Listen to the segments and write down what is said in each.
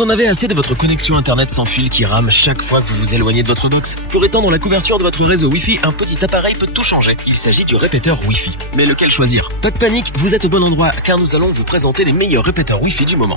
Vous en avez assez de votre connexion internet sans fil qui rame chaque fois que vous vous éloignez de votre box? Pour étendre la couverture de votre réseau Wi-Fi, un petit appareil peut tout changer. Il s'agit du répéteur Wi-Fi. Mais lequel choisir? Pas de panique, vous êtes au bon endroit car nous allons vous présenter les meilleurs répéteurs Wi-Fi du moment.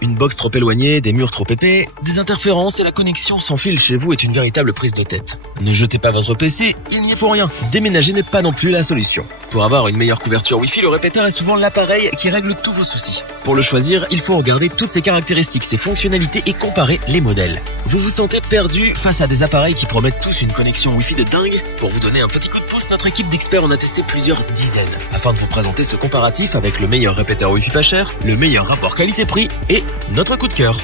Une box trop éloignée, des murs trop épais, des interférences et la connexion sans fil chez vous est une véritable prise de tête. Ne jetez pas votre PC, il n'y est pour rien. Déménager n'est pas non plus la solution. Pour avoir une meilleure couverture Wi-Fi, le répéteur est souvent l'appareil qui règle tous vos soucis. Pour le choisir, il faut regarder toutes ses caractéristiques, ses fonctionnalités et comparer les modèles. Vous vous sentez perdu face à des appareils qui promettent tous une connexion Wi-Fi de dingue? Pour vous donner un petit coup de pouce, notre équipe d'experts en a testé plusieurs dizaines, afin de vous présenter ce comparatif avec le meilleur répéteur Wi-Fi pas cher, le meilleur rapport qualité-prix et notre coup de cœur.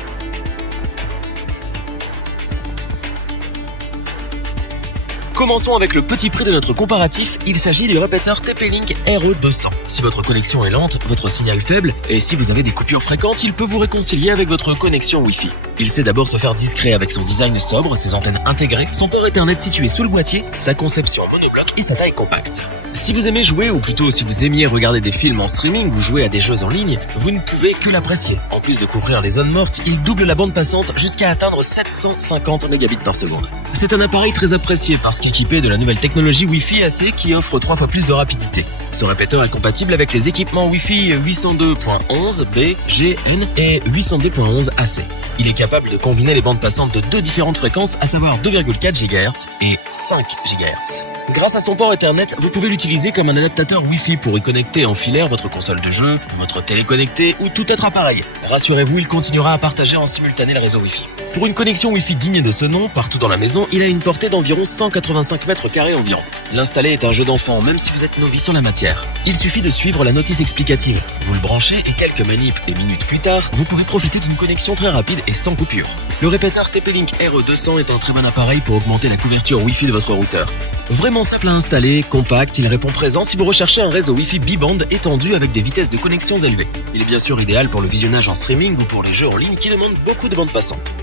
Commençons avec le petit prix de notre comparatif, il s'agit du répéteur TP-Link RE200. Si votre connexion est lente, votre signal faible, et si vous avez des coupures fréquentes, il peut vous réconcilier avec votre connexion Wi-Fi. Il sait d'abord se faire discret avec son design sobre, ses antennes intégrées, son port Ethernet situé sous le boîtier, sa conception monobloc et sa taille compacte. Si vous aimez jouer, ou plutôt si vous aimiez regarder des films en streaming ou jouer à des jeux en ligne, vous ne pouvez que l'apprécier. En plus de couvrir les zones mortes, il double la bande passante jusqu'à atteindre 750 mégabits par seconde. C'est un appareil très apprécié parce qu'équipé de la nouvelle technologie Wi-Fi AC qui offre 3 fois plus de rapidité. Ce répéteur est compatible avec les équipements Wi-Fi 802.11b, GN et 802.11 AC. Il est capable de combiner les bandes passantes de 2 différentes fréquences, à savoir 2,4 GHz et 5 GHz. Grâce à son port Ethernet, vous pouvez l'utiliser comme un adaptateur Wi-Fi pour y connecter en filaire votre console de jeu, votre télé connectée ou tout autre appareil. Rassurez-vous, il continuera à partager en simultané le réseau Wi-Fi. Pour une connexion Wi-Fi digne de ce nom, partout dans la maison, il a une portée d'environ 185 mètres carrés environ. L'installer est un jeu d'enfant, même si vous êtes novice en la matière. Il suffit de suivre la notice explicative. Vous le branchez et quelques manips et minutes plus tard, vous pourrez profiter d'une connexion très rapide et sans coupure. Le répéteur TP-Link RE200 est un très bon appareil pour augmenter la couverture Wi-Fi de votre routeur. Vraiment simple à installer, compact, il répond présent si vous recherchez un réseau Wi-Fi bi-band étendu avec des vitesses de connexion élevées. Il est bien sûr idéal pour le visionnage en streaming ou pour les jeux en ligne qui demandent beaucoup de bande passante.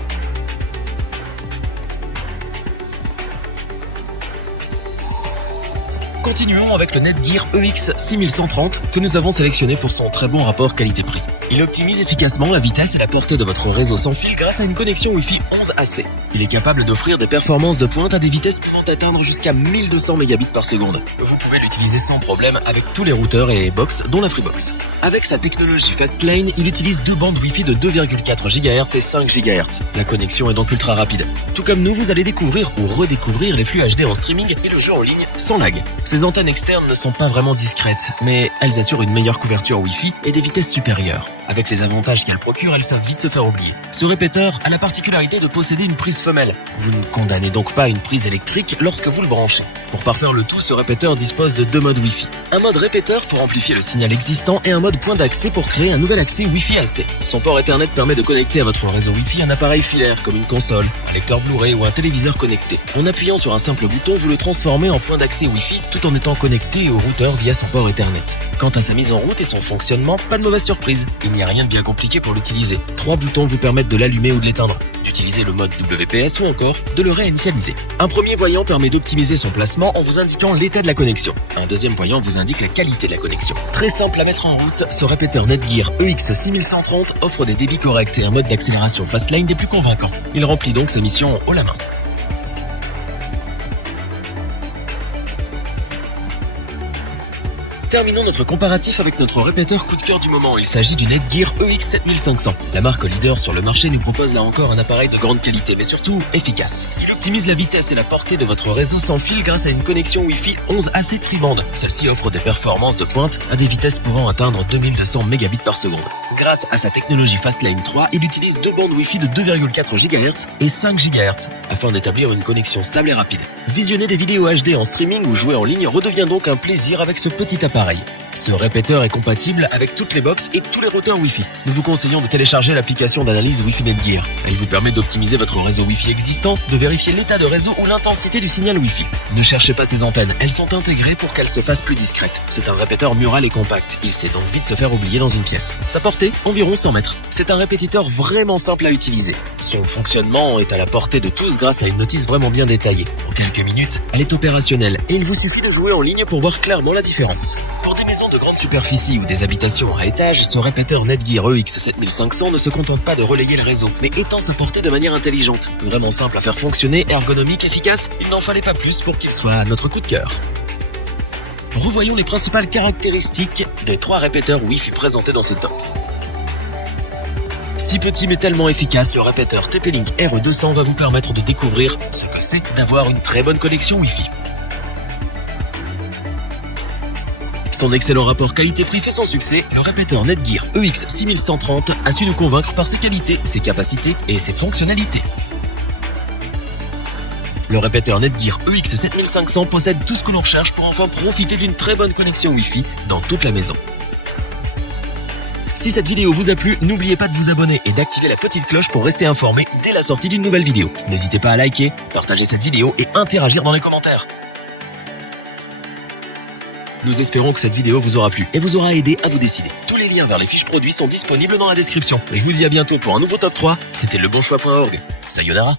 Continuons avec le Netgear EX6130 que nous avons sélectionné pour son très bon rapport qualité-prix. Il optimise efficacement la vitesse et la portée de votre réseau sans fil grâce à une connexion Wi-Fi 11 AC. Il est capable d'offrir des performances de pointe à des vitesses pouvant atteindre jusqu'à 1200 mégabits par seconde. Vous pouvez l'utiliser sans problème avec tous les routeurs et les box, dont la Freebox. Avec sa technologie Fastlane, il utilise 2 bandes Wi-Fi de 2,4 GHz et 5 GHz. La connexion est donc ultra rapide. Tout comme nous, vous allez découvrir ou redécouvrir les flux HD en streaming et le jeu en ligne sans lag. Ces antennes externes ne sont pas vraiment discrètes, mais elles assurent une meilleure couverture Wi-Fi et des vitesses supérieures. Avec les avantages qu'elles procurent, elles savent vite se faire oublier. Ce répéteur a la particularité de posséder une prise femelle. Vous ne condamnez donc pas une prise électrique lorsque vous le branchez. Pour parfaire le tout, ce répéteur dispose de 2 modes Wi-Fi. Un mode répéteur pour amplifier le signal existant et un mode point d'accès pour créer un nouvel accès Wi-Fi AC. Son port Ethernet permet de connecter à votre réseau Wi-Fi un appareil filaire comme une console, un lecteur Blu-ray ou un téléviseur connecté. En appuyant sur un simple bouton, vous le transformez en point d'accès Wi-Fi tout en étant connecté au routeur via son port Ethernet. Quant à sa mise en route et son fonctionnement, pas de mauvaise surprise. Il n'y a rien de bien compliqué pour l'utiliser. 3 boutons vous permettent de l'allumer ou de l'éteindre, d'utiliser le mode WPS ou encore de le réinitialiser. Un premier voyant permet d'optimiser son placement en vous indiquant l'état de la connexion. Un deuxième voyant vous indique la qualité de la connexion. Très simple à mettre en route, ce répéteur Netgear EX6130 offre des débits corrects et un mode d'accélération Fastlane des plus convaincants. Il remplit donc sa mission haut la main. Terminons notre comparatif avec notre répéteur coup de cœur du moment. Il s'agit du Netgear EX7500. La marque leader sur le marché nous propose là encore un appareil de grande qualité, mais surtout efficace. Il optimise la vitesse et la portée de votre réseau sans fil grâce à une connexion Wi-Fi 11 AC tri-bande. Celle-ci offre des performances de pointe à des vitesses pouvant atteindre 2200 mégabits par seconde. Grâce à sa technologie Fastlane 3, il utilise 2 bandes Wi-Fi de 2,4 GHz et 5 GHz afin d'établir une connexion stable et rapide. Visionner des vidéos HD en streaming ou jouer en ligne redevient donc un plaisir avec ce petit appareil. Ce répéteur est compatible avec toutes les box et tous les routeurs Wi-Fi. Nous vous conseillons de télécharger l'application d'analyse Wi-Fi Netgear. Elle vous permet d'optimiser votre réseau Wi-Fi existant, de vérifier l'état de réseau ou l'intensité du signal Wi-Fi. Ne cherchez pas ces antennes, elles sont intégrées pour qu'elles se fassent plus discrètes. C'est un répéteur mural et compact. Il sait donc vite se faire oublier dans une pièce. Sa portée, environ 100 mètres. C'est un répétiteur vraiment simple à utiliser. Son fonctionnement est à la portée de tous grâce à une notice vraiment bien détaillée. En quelques minutes, elle est opérationnelle et il vous suffit de jouer en ligne pour voir clairement la différence. Pour des maisons de grande superficie ou des habitations à étage, ce répéteur Netgear EX7500 ne se contente pas de relayer le réseau, mais étend sa portée de manière intelligente. Vraiment simple à faire fonctionner, ergonomique, efficace, il n'en fallait pas plus pour qu'il soit notre coup de cœur. Revoyons les principales caractéristiques des 3 répéteurs Wi-Fi présentés dans ce top. Si petit mais tellement efficace, le répéteur TP-Link RE200 va vous permettre de découvrir ce que c'est d'avoir une très bonne connexion Wi-Fi. Son excellent rapport qualité-prix fait son succès, le répéteur Netgear EX6130 a su nous convaincre par ses qualités, ses capacités et ses fonctionnalités. Le répéteur Netgear EX7500 possède tout ce que l'on recherche pour enfin profiter d'une très bonne connexion Wi-Fi dans toute la maison. Si cette vidéo vous a plu, n'oubliez pas de vous abonner et d'activer la petite cloche pour rester informé dès la sortie d'une nouvelle vidéo. N'hésitez pas à liker, partager cette vidéo et interagir dans les commentaires. Nous espérons que cette vidéo vous aura plu et vous aura aidé à vous décider. Tous les liens vers les fiches produits sont disponibles dans la description. Je vous dis à bientôt pour un nouveau top 3. C'était lebonchoix.org. Sayonara.